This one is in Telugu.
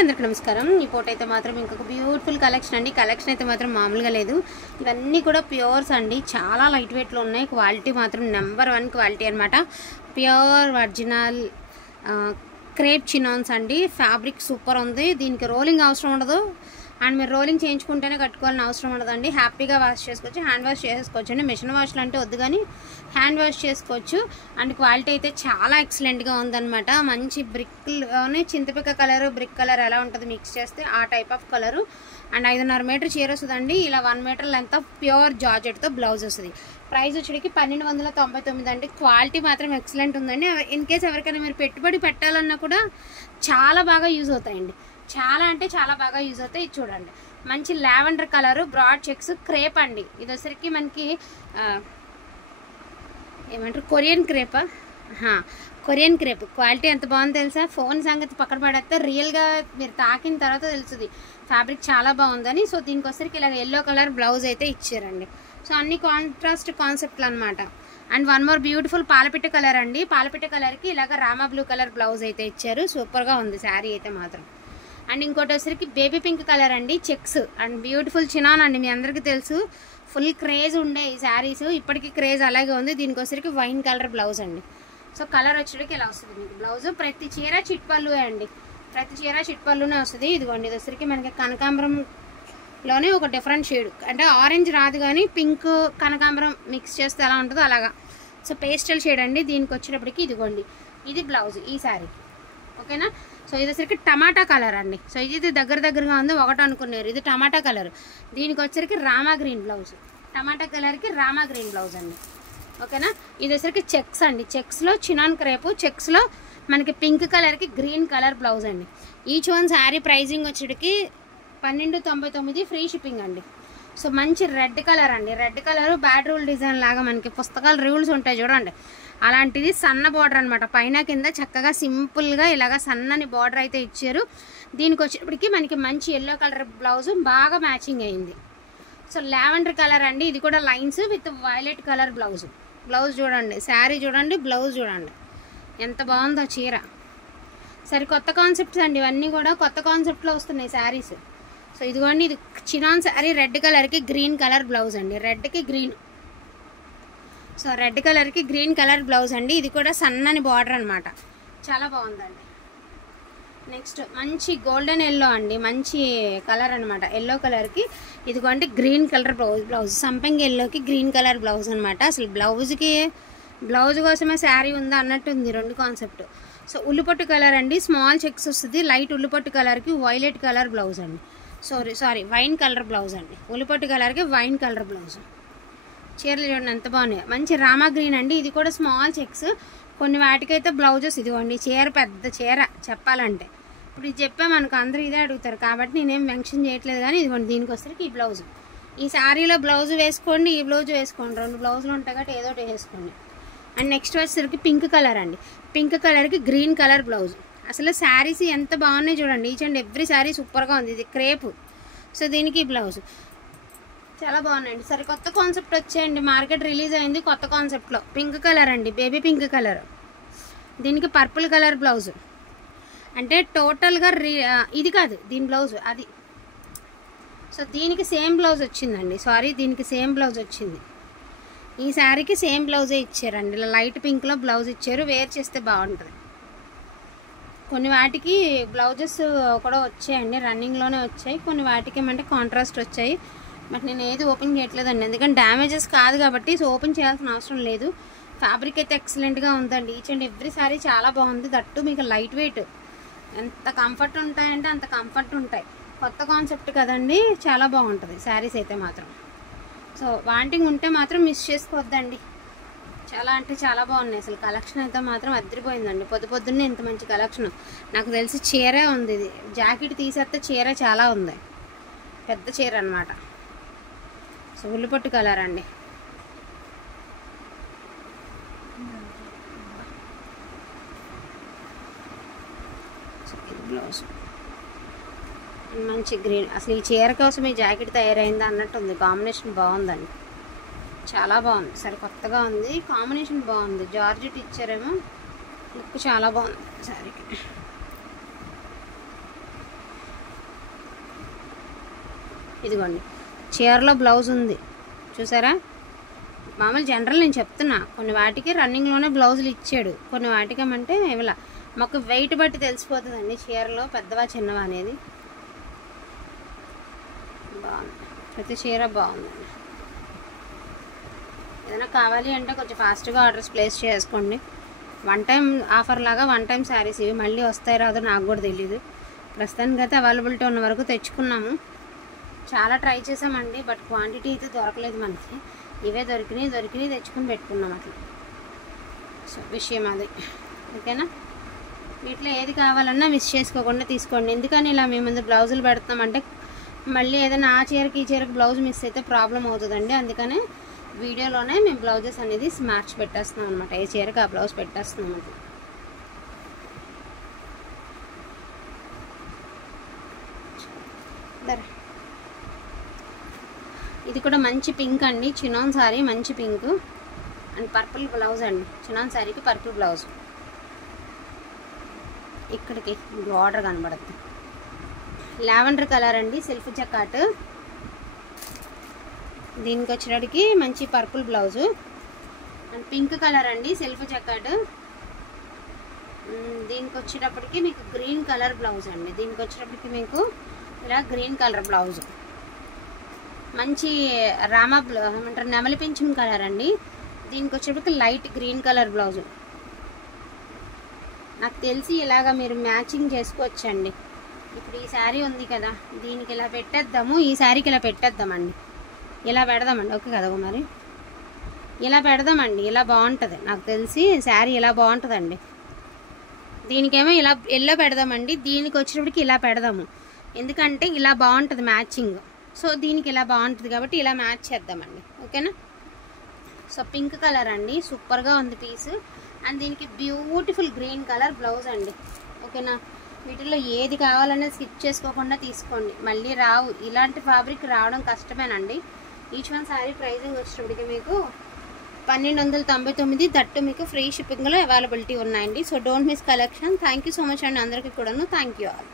అందరికీ నమస్కారం. ఈ పూట అయితే మాత్రం ఇంకొక బ్యూటిఫుల్ కలెక్షన్ అండి. కలెక్షన్ అయితే మాత్రం మామూలుగా లేదు. ఇవన్నీ కూడా ప్యూర్స్ అండి. చాలా లైట్ వెయిట్లో ఉన్నాయి. క్వాలిటీ మాత్రం నెంబర్ 1 క్వాలిటీ అనమాట. ప్యూర్ ఒరిజినల్ క్రేప్ చినాన్స్ అండి. ఫ్యాబ్రిక్ సూపర్ ఉంది. దీనికి రోలింగ్ అవసరం ఉండదు. అండ్ మీరు రోలింగ్ చేయించుకుంటేనే కట్టుకోవాలని అవసరం ఉండదండి. హ్యాపీగా వాష్ చేసుకోవచ్చు. హ్యాండ్ వాష్ చేసుకోవచ్చు అండి. మిషన్ వాష్లు అంటే వద్దు, కానీ హ్యాండ్ వాష్ చేసుకోవచ్చు. అండ్ క్వాలిటీ అయితే చాలా ఎక్సలెంట్గా ఉందన్నమాట. మంచి బ్రిక్లోనే చింతపిక్క కలరు, బ్రిక్ కలర్ ఎలా ఉంటుంది మిక్స్ చేస్తే ఆ type of colour. And 5.5 metre చీర వస్తుందండి. ఇలా 1 మీటర్ లెంత్ ఆఫ్ ప్యూర్ జార్జెట్తో బ్లౌజ్ వస్తుంది. ప్రైస్ వచ్చేటికి 1299 అండి. క్వాలిటీ మాత్రం ఎక్సలెంట్ ఉందండి. ఇన్ కేస్ ఎవరికైనా మీరు పెట్టుబడి పెట్టాలన్నా కూడా చాలా బాగా యూజ్ అవుతాయండి. చాలా అంటే చాలా బాగా యూజ్ అవుతాయి. ఇది చూడండి, మంచి lavender colour, broad checks, crepe అండి. ఇది వచ్చరికి మనకి ఏమంటారు, కొరియన్ క్రేపా, కొరియన్ క్రేప్. క్వాలిటీ ఎంత బాగుంది తెలుసా. ఫోన్ సంగతి పక్కన పడేస్తే రియల్గా మీరు తాకిన తర్వాత తెలుస్తుంది ఫ్యాబ్రిక్ చాలా బాగుందని. సో దీనికి వచ్చరికి ఇలా ఎల్లో కలర్ బ్లౌజ్ అయితే ఇచ్చారండి. సో అన్ని కాంట్రాస్ట్ కాన్సెప్ట్లు అనమాట. అండ్ 1 మోర్ బ్యూటిఫుల్ పాలపిట్ట కలర్ అండి. పాలపిట్ట కలర్కి ఇలాగ రామా బ్లూ కలర్ బ్లౌజ్ అయితే ఇచ్చారు. సూపర్గా ఉంది శారీ అయితే మాత్రం. అండ్ ఇంకోటి వచ్చరికి బేబీ పింక్ కలర్ అండి, చెక్స్ అండ్ బ్యూటిఫుల్ చినాన్ అండి. మీ అందరికీ తెలుసు ఫుల్ క్రేజ్ ఉండే ఈ శారీస్, ఇప్పటికీ క్రేజ్ అలాగే ఉంది. దీనికి వచ్చరికి వైన్ కలర్ బ్లౌజ్ అండి. సో కలర్ వచ్చేటికి ఇలా వస్తుంది మీకు బ్లౌజ్. ప్రతి చీర చిట్పల్లు అండి, ప్రతి చీర చిట్పల్లునే వస్తుంది. ఇదిగోండి, ఇది వచ్చరికి మనకి కనకాంబరంలోనే ఒక డిఫరెంట్ షేడ్, అంటే ఆరెంజ్ రాదు కానీ పింక్ కనకాంబరం మిక్స్ చేస్తే ఎలా ఉంటుందో అలాగా. సో పేస్టల్ షేడ్ అండి. దీనికి వచ్చేటప్పటికి ఇదిగోండి, ఇది బ్లౌజ్ ఈ శారీ, ఓకేనా. సో ఇది వచ్చరికి టమాటా కలర్ అండి. సో ఇది దగ్గరగా ఉంది, ఒకటి అనుకున్నారు. ఇది టమాటా కలర్. దీనికి వచ్చరికి రామా గ్రీన్ బ్లౌజ్, టమాటా కలర్కి రామా గ్రీన్ బ్లౌజ్ అండి, ఓకేనా. ఇది వచ్చరికి చెక్స్ అండి. చెక్స్లో చినాన్ క్రేపు, చెక్స్లో మనకి పింక్ కలర్కి గ్రీన్ కలర్ బ్లౌజ్ అండి. ఈచ్ వన్ శారీ ప్రైజింగ్ వచ్చేటికి 1299, ఫ్రీ షిప్పింగ్ అండి. సో మంచి రెడ్ కలర్ అండి. Red colour bad rule design లాగా మనకి పుస్తకాలు రూల్స్ ఉంటాయి చూడండి, అలాంటిది సన్న బార్డర్ అనమాట. పైన కింద చక్కగా సింపుల్గా ఇలాగా సన్నని బార్డర్ అయితే ఇచ్చారు. దీనికి వచ్చేటప్పటికి మనకి మంచి ఎల్లో కలర్ బ్లౌజ్ బాగా మ్యాచింగ్ అయింది. సో లావెండర్ కలర్ అండి. ఇది కూడా lines with violet colour blouse. Blouse చూడండి, శారీ చూడండి, బ్లౌజ్ చూడండి ఎంత బాగుందో చీర. సరే కొత్త కాన్సెప్ట్స్ అండి, ఇవన్నీ కూడా కొత్త కాన్సెప్ట్లో వస్తున్నాయి శారీస్. సో ఇదిగోండి, ఇది చినాన్ శారీ, రెడ్ కలర్కి గ్రీన్ కలర్ బ్లౌజ్ అండి. రెడ్కి గ్రీన్, సో రెడ్ కలర్కి గ్రీన్ కలర్ బ్లౌజ్ అండి. ఇది కూడా సన్నని బార్డర్ అనమాట, చాలా బాగుందండి. నెక్స్ట్ మంచి గోల్డెన్ ఎల్లో అండి, మంచి కలర్ అనమాట. ఎల్లో కలర్కి ఇదిగోండి గ్రీన్ కలర్ బ్లౌజ్, సంపంగి ఎల్లోకి గ్రీన్ కలర్ బ్లౌజ్ అనమాట. అసలు బ్లౌజ్ కోసమే శారీ ఉందా అన్నట్టు ఉంది రెండు కాన్సెప్ట్. సో ఉల్లిపొట్టు కలర్ అండి, స్మాల్ చెక్స్ వస్తుంది. లైట్ ఉల్లిపొట్టు కలర్కి వైలెట్ కలర్ బ్లౌజ్ అండి. సారీ వైన్ కలర్ బ్లౌజ్ అండి. ఉల్లిపొట్టు కలర్కి వైన్ కలర్ బ్లౌజ్. చీరలు చూడండి ఎంత బాగున్నాయి. మంచి రామా గ్రీన్ అండి. ఇది కూడా స్మాల్ చెక్స్. కొన్ని వాటికైతే బ్లౌజెస్ ఇదిగోండి. చీర పెద్ద చీర చెప్పాలంటే, ఇప్పుడు ఇది చెప్పామనుకో అందరూ ఇదే అడుగుతారు కాబట్టి నేనేం మెన్షన్ చేయట్లేదు. కానీ ఇదిగోండి, దీనికి వచ్చరికి ఈ బ్లౌజ్, ఈ శారీలో బ్లౌజ్ వేసుకోండి, ఈ బ్లౌజ్ వేసుకోండి, 2 బ్లౌజులు ఉంటాయి కాబట్టి ఏదో ఒకటి వేసుకోండి. అండ్ నెక్స్ట్ వచ్చేసరికి పింక్ కలర్ అండి. పింక్ కలర్కి గ్రీన్ కలర్ బ్లౌజ్. అసలు శారీస్ ఎంత బాగున్నాయి చూడండి. ఈచ్ అండ్ ఎవ్రీ శారీ సూపర్గా ఉంది. ఇది క్రేపు. సో దీనికి బ్లౌజ్ చాలా బాగున్నాయండి. సరే కొత్త కాన్సెప్ట్ వచ్చేయండి, మార్కెట్ రిలీజ్ అయింది కొత్త కాన్సెప్ట్లో. పింక్ కలర్ అండి, బేబీ పింక్ కలర్. దీనికి పర్పుల్ కలర్ బ్లౌజ్. అంటే టోటల్గా ఇది కాదు దీని బ్లౌజ్, అది. సో దీనికి సేమ్ బ్లౌజ్ వచ్చిందండి. దీనికి సేమ్ బ్లౌజ్ వచ్చింది. ఈ శారీకి సేమ్ బ్లౌజే ఇచ్చారండి. ఇలా లైట్ పింక్లో బ్లౌజ్ ఇచ్చారు. వేర్ చేస్తే బాగుంటుంది. కొన్ని వాటికి బ్లౌజెస్ కూడా వచ్చాయండి, రన్నింగ్లోనే వచ్చాయి. కొన్ని వాటికి ఏమంటే కాంట్రాస్ట్ వచ్చాయి. బట్ నేను ఏది ఓపెన్ చేయట్లేదండి, ఎందుకంటే డ్యామేజెస్ కాదు కాబట్టి. సో ఓపెన్ చేయాల్సిన అవసరం లేదు. ఫ్యాబ్రిక్ అయితే ఎక్సలెంట్గా ఉందండి. ఈచ్ అండ్ ఎవ్రీ సారీ చాలా బాగుంది. దట్టు మీకు లైట్ వెయిట్. ఎంత కంఫర్ట్ ఉంటాయంటే అంత కంఫర్ట్ ఉంటాయి. కొత్త కాన్సెప్ట్ కదండి, చాలా బాగుంటుంది శారీస్ అయితే మాత్రం. సో వాంటింగ్ ఉంటే మాత్రం మిస్ చేసుకోవద్దండి. చాలా అంటే చాలా బాగున్నాయి. అసలు కలెక్షన్ అయితే మాత్రం అదిరిపోయిందండి. పొద్దున్నే ఇంత మంచి కలెక్షన్. నాకు తెలిసి చీరే ఉంది. ఇది జాకెట్ తీసేస్తే చీర చాలా ఉంది, పెద్ద చీర అనమాట. సో ఉల్లిపొట్టు కలర్ అండి. బ్లౌజ్ మంచి గ్రీన్. అసలు ఈ చీర కోసం ఈ జాకెట్ తయారైందా అన్నట్టుంది. కాంబినేషన్ బాగుందండి, చాలా బాగుంది. సరే కొత్తగా ఉంది, కాంబినేషన్ బాగుంది. జార్జెట్ ఇచ్చారేమో, లుక్ చాలా బాగుంది శారీకి. ఇదిగోండి చీరలో బ్లౌజ్ ఉంది చూసారా. మామూలు జనరల్ నేను చెప్తున్నా, కొన్ని వాటికి రన్నింగ్లోనే బ్లౌజులు ఇచ్చాడు, కొన్ని వాటికి ఏమంటే ఇవ్వాల. మాకు వెయిట్ బట్టి తెలిసిపోతుందండి చీరలో పెద్దవా చిన్నవా అనేది. బాగుంది, ప్రతి చీర బాగుందండి. ఏదైనా కావాలి అంటే కొంచెం ఫాస్ట్గా ఆర్డర్స్ ప్లేస్ చేసుకోండి. వన్ టైం ఆఫర్ లాగా వన్ టైం శారీస్ ఇవి, మళ్ళీ వస్తాయి రాదో నాకు కూడా తెలీదు. ప్రస్తుతానికి అయితే అవైలబిలిటీ ఉన్న వరకు తెచ్చుకున్నాము. చాలా ట్రై చేసామండి, బట్ క్వాంటిటీ అయితే దొరకలేదు మనకి. ఇవే దొరికినాయి తెచ్చుకొని పెట్టుకున్నాం అట్లా. సో విషయం అది, ఓకేనా. వీటిలో ఏది కావాలన్నా మిస్ చేసుకోకుండా తీసుకోండి. ఎందుకని ఇలా మీ ముందు బ్లౌజులు పెడతామంటే మళ్ళీ ఏదైనా ఆ చీరకి ఈ చీరకి బ్లౌజ్ మిస్ అయితే ప్రాబ్లం అవుతుందండి. అందుకనే వీడియోలోనే మేము బ్లౌజెస్ అనేది మార్చి పెట్టేస్తున్నాం అనమాట. ఏ చీరకి ఆ బ్లౌజ్ పెట్టేస్తున్నాం అది. ఇది కూడా మంచి పింక్ అండి, చినాన్ సారీ, మంచి పింక్ అండ్ పర్పుల్ బ్లౌజ్ అండి. చినాన్ సారీకి పర్పుల్ బ్లౌజ్. ఇక్కడికి బార్డర్ కనబడుతుంది. లావెండర్ కలర్ అండి, సెల్ఫ్ జకాట్. దీనికి వచ్చేటికి మంచి purple blouse and pink colour అండి, సెల్ఫ్ జకాట్. దీనికి వచ్చేటప్పటికి మీకు గ్రీన్ కలర్ బ్లౌజ్ అండి. దీనికి వచ్చేటప్పటికి మీకు ఇలా గ్రీన్ కలర్ బ్లౌజ్, మంచి రామా ఏమంటారు నెమలి పింఛం కలర్ అండి. దీనికి వచ్చేటప్పటికి లైట్ గ్రీన్ కలర్ బ్లౌజు. నాకు తెలిసి ఇలాగ మీరు మ్యాచింగ్ చేసుకోవచ్చండి. ఇప్పుడు ఈ శారీ ఉంది కదా, దీనికి ఇలా పెట్టేద్దాము, ఈ శారీకి ఇలా పెట్టేద్దామండి, ఇలా పెడదామండి. ఓకే కదా మరి, ఇలా పెడదామండి. ఇలా బాగుంటుంది, నాకు తెలిసి శారీ ఇలా బాగుంటుందండి. దీనికేమో ఇలా ఎల్లో పెడదామండి, దీనికి వచ్చేటప్పటికి ఇలా పెడదాము, ఎందుకంటే ఇలా బాగుంటుంది మ్యాచింగ్. సో దీనికి ఇలా బాగుంటుంది కాబట్టి ఇలా మ్యాచ్ చేద్దామండి, ఓకేనా. సో పింక్ కలర్ అండి, సూపర్గా ఉంది పీస్. అండ్ దీనికి బ్యూటిఫుల్ గ్రీన్ కలర్ బ్లౌజ్ అండి, ఓకేనా. వీటిల్లో ఏది కావాలనే స్కిప్ చేసుకోకుండా తీసుకోండి, మళ్ళీ రావు. ఇలాంటి ఫ్యాబ్రిక్ రావడం కష్టమేనండి. ఈచ్ వన్ శారీ ప్రైజింగ్ వచ్చేటప్పటికి మీకు 1299, దట్టు మీకు ఫ్రీ షిప్పింగ్లో అవైలబిలిటీ ఉన్నాయండి. So don't miss collection. Thank you so much అండి అందరికీ కూడాను. Thank you all.